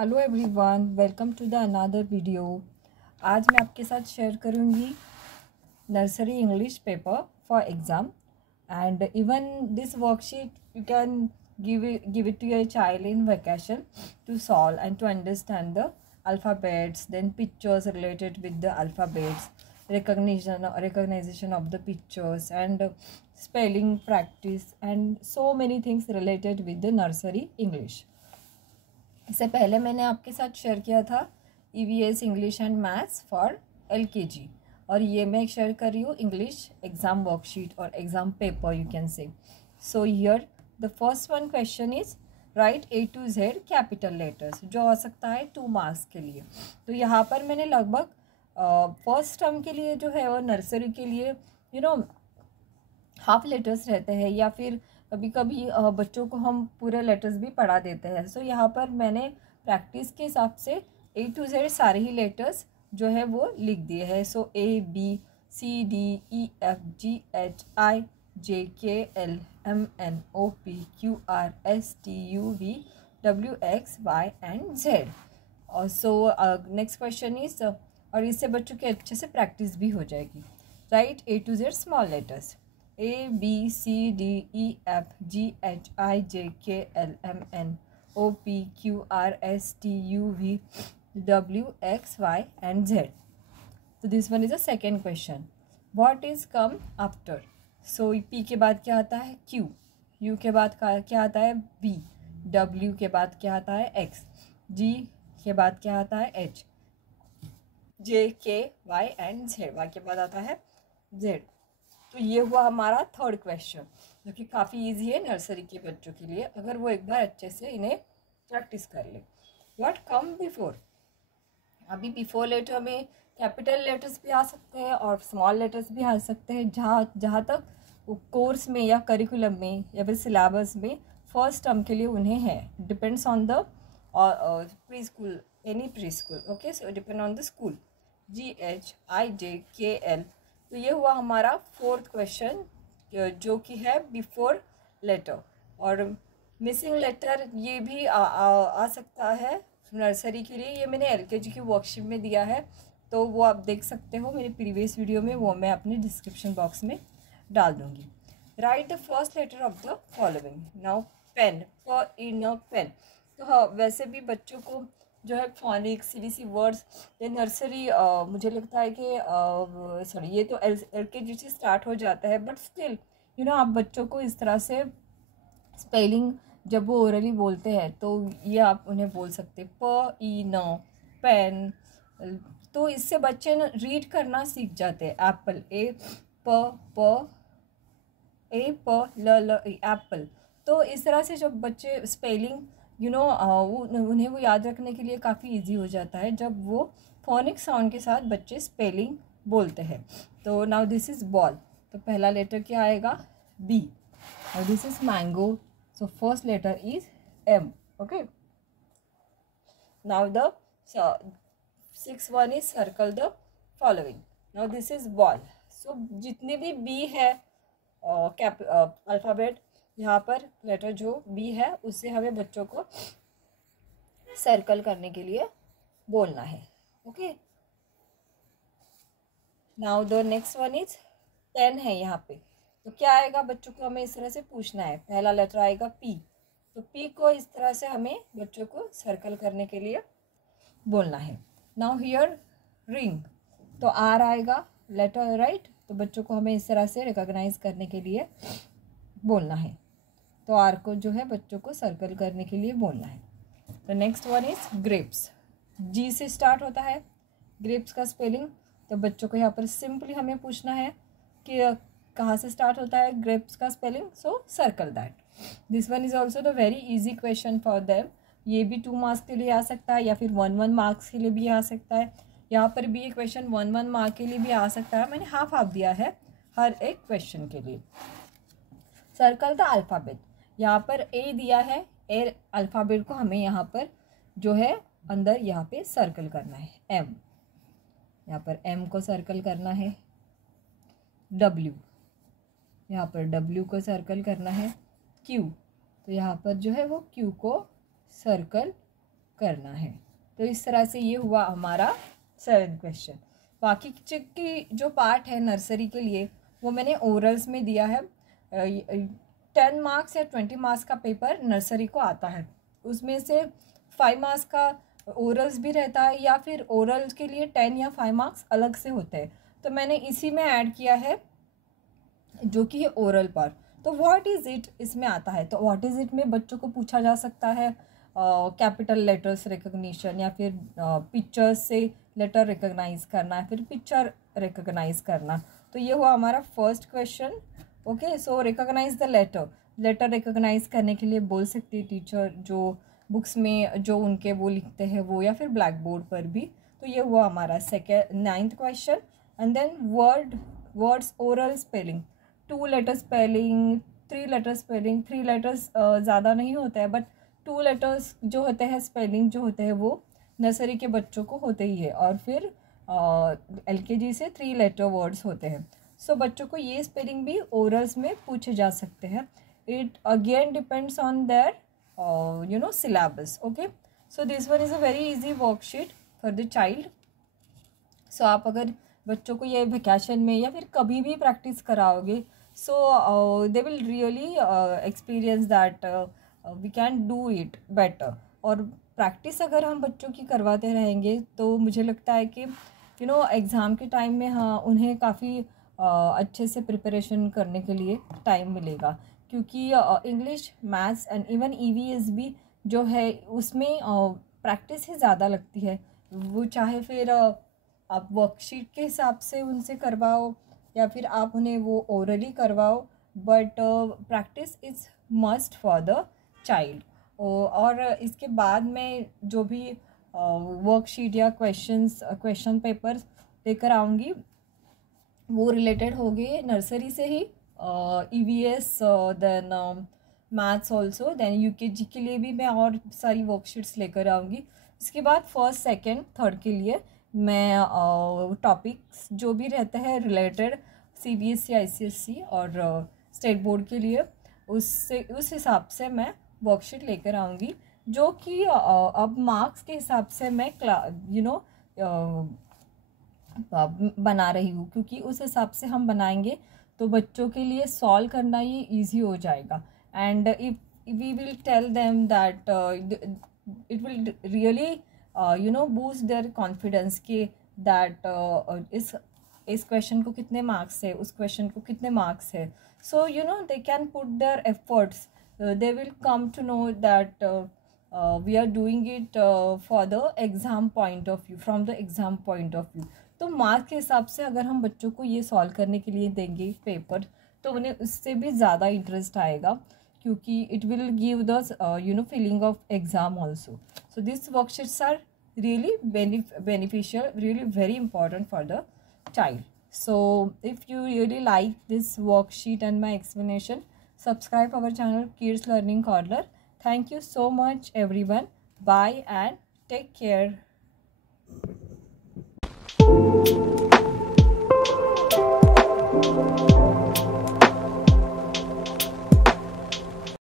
Hello everyone, welcome to the another video. आज मैं आपके साथ शेयर करूंगी nursery English paper for exam and even this worksheet you can give it to your child in vacation to solve and to understand the alphabets, then pictures related with the alphabets, recognition of the pictures and spelling practice and so many things related with the nursery English. इससे पहले मैंने आपके साथ share किया था EVS English and maths for LKG और ये मैं शेयर कर रही हूँ इंग्लिश एग्ज़ाम वर्कशीट और exam paper you can say. So here the first one question is right A to Z capital letters, जो आ सकता है 2 मार्क्स के लिए। तो यहाँ पर मैंने लगभग फर्स्ट टर्म के लिए जो है वो नर्सरी के लिए हाफ लेटर्स रहते हैं या फिर कभी कभी बच्चों को हम पूरे लेटर्स भी पढ़ा देते हैं। सो यहाँ पर मैंने प्रैक्टिस के हिसाब से A to Z सारे ही लेटर्स जो है वो लिख दिए हैं। सो A B C D E F G H I J K L M N O P Q R S T U V W X Y and Z। और so next question is और इससे बच्चों की अच्छे से practice भी हो जाएगी। Right A to Z small letters A B C D E F G H I J K L M N O P Q R S T U V W X Y and Z. So this one is the second question. What is come after? So P के बाद क्या आता है Q, U के बाद क्या आता है V, W के बाद क्या आता है X, G के बाद क्या आता है H, J K Y and Z, Y के बाद आता है Z। तो ये हुआ हमारा थर्ड क्वेश्चन जो कि काफ़ी इजी है नर्सरी के बच्चों के लिए अगर वो एक बार अच्छे से इन्हें प्रैक्टिस कर ले। व्हाट कम बिफोर, अभी बिफोर लेटर में कैपिटल लेटर्स भी आ सकते हैं और स्मॉल लेटर्स भी आ सकते हैं जहाँ तक कोर्स में या करिकुलम में या फिर सिलेबस में फर्स्ट टर्म के लिए उन्हें है। Depends on the pre school, any pre school, okay. So depend on the school. GHIJKL। तो ये हुआ हमारा फोर्थ क्वेश्चन जो कि है बिफोर लेटर। और मिसिंग लेटर ये भी आ सकता है नर्सरी के लिए। ये मैंने LKG की वर्कशीट में दिया है तो वो आप देख सकते हो मेरे प्रीवियस वीडियो में, वो मैं अपने डिस्क्रिप्शन बॉक्स में डाल दूँगी। Write the first letter of the following. Now pen, for in a pen. तो हाँ, वैसे भी बच्चों को जो है फोनिक्स CBC वर्ड्स ये नर्सरी मुझे लगता है कि सॉरी ये तो LKG से स्टार्ट हो जाता है, बट स्टिल आप बच्चों को इस तरह से स्पेलिंग जब वो ओरली बोलते हैं तो ये आप उन्हें बोल सकते प ई न पेन। तो इससे बच्चे न रीड करना सीख जाते हैं। एप्पल A प ल एप्पल। तो इस तरह से जब बच्चे स्पेलिंग उन्हें वो याद रखने के लिए काफ़ी इजी हो जाता है जब वो फोनिक साउंड के साथ बच्चे स्पेलिंग बोलते हैं। तो नाउ दिस इज़ बॉल, तो पहला लेटर क्या आएगा B। और this is mango, so first letter is M, okay. Now the six one is circle the following. Now this is ball. So जितने भी B है अल्फ़ाबेट, यहाँ पर लेटर जो B है उससे हमें बच्चों को सर्कल करने के लिए बोलना है, okay. Now the next one is pen है यहाँ पे। तो क्या आएगा बच्चों को हमें इस तरह से पूछना है। पहला लेटर आएगा P, तो P को इस तरह से हमें बच्चों को सर्कल करने के लिए बोलना है। नाउ हियर रिंग, तो R आएगा लेटर, राइट। तो बच्चों को हमें इस तरह से रिकॉग्नाइज करने के लिए बोलना है। तो R को जो है बच्चों को सर्कल करने के लिए बोलना है। तो next one is grapes, G से स्टार्ट होता है ग्रेप्स का स्पेलिंग। तो बच्चों को यहाँ पर सिंपली हमें पूछना है कि कहाँ से स्टार्ट होता है ग्रेप्स का spelling, so circle that. This one is also the very easy question for them. ये भी 2 मार्क्स के लिए आ सकता है या फिर 1 मार्क्स के लिए भी आ सकता है। यहाँ पर भी ये क्वेश्चन 1 मार्क के लिए भी आ सकता है। मैंने हाफ दिया है हर एक क्वेश्चन के लिए। सर्कल द अल्फ़ाबेट, यहाँ पर A दिया है, A अल्फ़ाबेट को हमें यहाँ पर जो है अंदर यहाँ पे सर्कल करना है। M, यहाँ पर M को सर्कल करना है। W, यहाँ पर W को सर्कल करना है। Q, तो यहाँ पर जो है वो Q को सर्कल करना है। तो इस तरह से ये हुआ हमारा 7th क्वेश्चन। बाकी की जो पार्ट है नर्सरी के लिए वो मैंने ओरल्स में दिया है। 10 मार्क्स या 20 मार्क्स का पेपर नर्सरी को आता है, उसमें से 5 मार्क्स का ओरल्स भी रहता है या फिर ओरल्स के लिए 10 या 5 मार्क्स अलग से होते हैं। तो मैंने इसी में ऐड किया है जो कि है ओरल पर। तो व्हाट इज़ इट इसमें आता है। तो व्हाट इज़ इट में बच्चों को पूछा जा सकता है कैपिटल लेटर्स रिकग्निशन, या फिर पिक्चर्स से लेटर रिकग्नाइज करना, या फिर पिक्चर रिकग्नाइज करना। तो ये हुआ हमारा first question. Okay, so recognise the letter recognise करने के लिए बोल सकती है टीचर जो बुक्स में जो उनके वो लिखते हैं वो, या फिर ब्लैक बोर्ड पर भी। तो ये हुआ हमारा 9th question. And then words oral spelling, 2 letter spelling, 3 letter spelling. 3 letters ज़्यादा नहीं होता है, बट 2 लेटर्स जो होते हैं स्पेलिंग जो होते हैं वो नर्सरी के बच्चों को होते ही है। और फिर LKG से 3 लेटर वर्ड्स होते हैं। सो बच्चों को ये स्पेलिंग भी ओरल्स में पूछे जा सकते हैं। It again depends on their syllabus. Okay, so this one is a very easy worksheet for the child. So आप अगर बच्चों को ये वेकेशन में या फिर कभी भी प्रैक्टिस कराओगे, so they will really experience that we can do it better. और प्रैक्टिस अगर हम बच्चों की करवाते रहेंगे तो मुझे लगता है कि एग्ज़ाम के टाइम में हाँ उन्हें काफ़ी अच्छे से प्रिपरेशन करने के लिए टाइम मिलेगा। क्योंकि English, maths and even EVS भी जो है उसमें प्रैक्टिस ही ज़्यादा लगती है। वो चाहे फिर आप वर्कशीट के हिसाब से उनसे करवाओ या फिर आप उन्हें वो ओरली करवाओ, but practice is must for the child. और इसके बाद में जो भी वर्कशीट या क्वेश्चन पेपर्स लेकर आऊँगी वो रिलेटेड होंगे नर्सरी से ही, EVS then maths also, then UKG के लिए भी मैं और सारी वर्कशीट्स लेकर आऊँगी। इसके बाद फर्स्ट, सेकंड, थर्ड के लिए मैं टॉपिक्स जो भी रहते हैं रिलेटेड CBSE, ICSE और स्टेट बोर्ड के लिए उस हिसाब से मैं वर्कशीट लेकर आऊँगी, जो कि अब मार्क्स के हिसाब से मैं बना रही हूँ। क्योंकि उस हिसाब से हम बनाएंगे तो बच्चों के लिए सॉल्व करना ये इजी हो जाएगा। And if we will tell them that it will really boost their confidence कि दैट इस क्वेश्चन को कितने मार्क्स है, उस क्वेश्चन को कितने मार्क्स है। So they can put their efforts, they will come to know that we are doing it for the exam point of view, from the exam point of view. तो marks के हिसाब से अगर हम बच्चों को ये सॉल्व करने के लिए देंगे पेपर, तो उन्हें उससे भी ज़्यादा इंटरेस्ट आएगा, क्योंकि it will give the feeling of exam also. So this worksheets are really beneficial, really very important for the child. So if you really like this worksheet and my explanation, subscribe our channel Kids Learning Corner. Thank you so much everyone. Bye and take care.